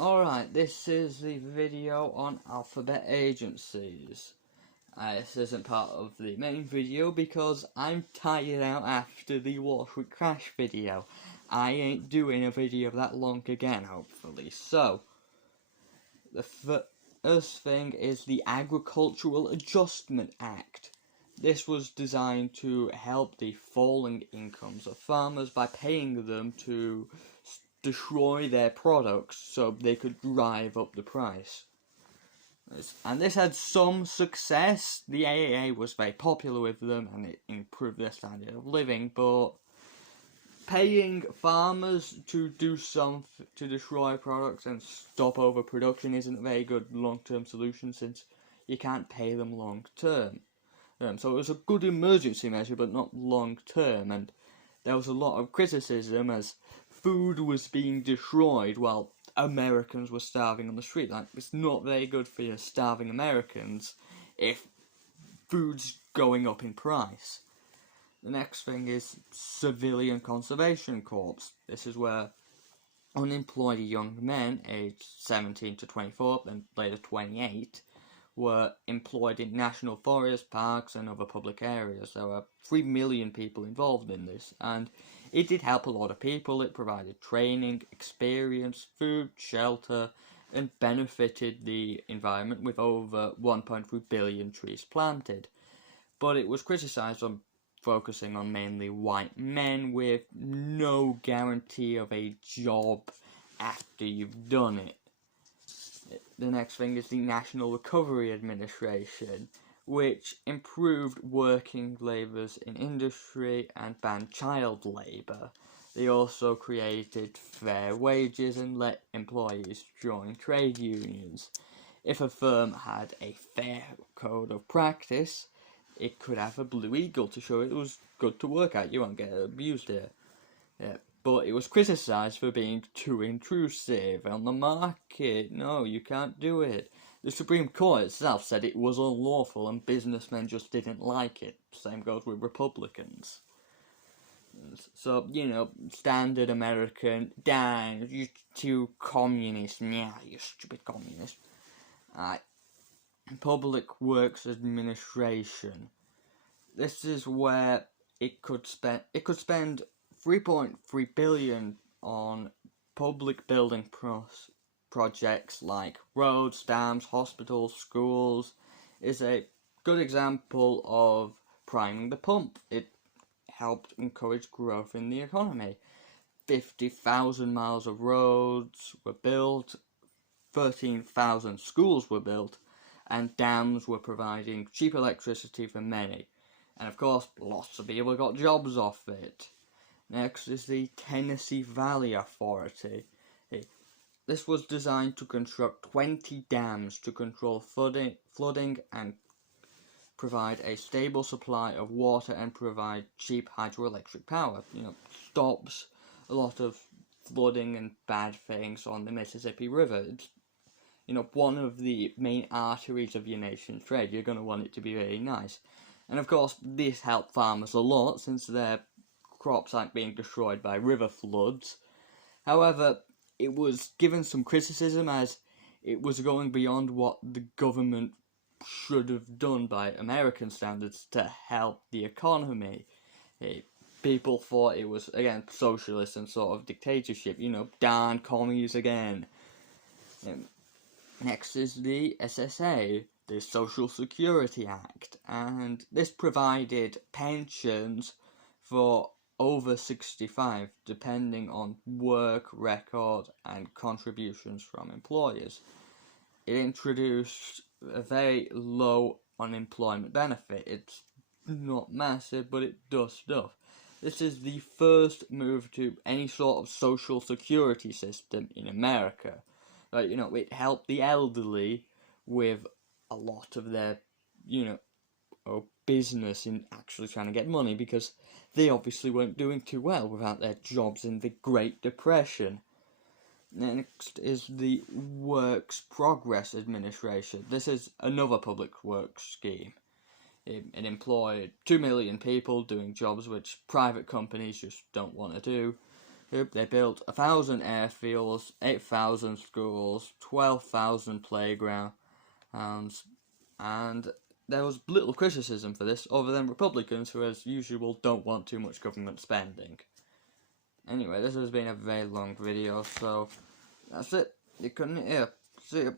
Alright, this is the video on alphabet agencies. This isn't part of the main video because I'm tired out after the Wall Street crash video. I ain't doing a video that long again, hopefully. So, the first thing is the Agricultural Adjustment Act. This was designed to help the falling incomes of farmers by paying them to destroy their products so they could drive up the price. And this had some success. The AAA was very popular with them and it improved their standard of living, but paying farmers to do to destroy products and stop overproduction isn't a very good long-term solution since you can't pay them long-term. So it was a good emergency measure, but not long-term, and there was a lot of criticism as food was being destroyed while Americans were starving on the street. Like, it's not very good for your starving Americans if food's going up in price. The next thing is Civilian Conservation Corps. This is where unemployed young men aged 17 to 24 and later 28 were employed in national forests, parks and other public areas. There were 3 million people involved in this, and it did help a lot of people. It provided training, experience, food, shelter, and benefited the environment with over 1.3 billion trees planted. But it was criticised on focusing on mainly white men with no guarantee of a job after you've done it. The next thing is the National Recovery Administration, which improved working labours in industry and banned child labour. They also created fair wages and let employees join trade unions. If a firm had a fair code of practice, it could have a blue eagle to show it was good to work at. You won't get abused here. Yeah. But it was criticised for being too intrusive on the market. No, you can't do it. The Supreme Court itself said it was unlawful and businessmen just didn't like it. Same goes with Republicans. So, standard American, damn, you two communists, yeah, you stupid communist. Public Works Administration. This is where it could spend 3.3 billion on public building projects like roads, dams, hospitals, schools. Is a good example of priming the pump. It helped encourage growth in the economy. 50,000 miles of roads were built, 13,000 schools were built, and dams were providing cheap electricity for many. And of course, lots of people got jobs off it. Next is the Tennessee Valley Authority. This was designed to construct 20 dams to control flooding and provide a stable supply of water and provide cheap hydroelectric power. Stops a lot of flooding and bad things on the Mississippi River. It's, one of the main arteries of your nation's trade. You're going to want it to be really nice. And of course, this helped farmers a lot since their crops aren't being destroyed by river floods. However, it was given some criticism as it was going beyond what the government should have done by American standards to help the economy. People thought it was, again, socialist and sort of dictatorship. Darn commies again. Next is the SSA, the Social Security Act, and this provided pensions for over 65, depending on work record and contributions from employers. It introduced a very low unemployment benefit. It's not massive, but it does stuff. This is the first move to any sort of social security system in America. It helped the elderly with a lot of their, business in actually trying to get money because they obviously weren't doing too well without their jobs in the Great Depression. Next is the Works Progress Administration. This is another public works scheme. It employed 2 million people doing jobs which private companies just don't want to do. They built 1,000 airfields, 8,000 schools, 12,000 playgrounds, and there was little criticism for this, other than Republicans, who as usual don't want too much government spending. Anyway, this has been a very long video, so that's it. You couldn't hear. See ya.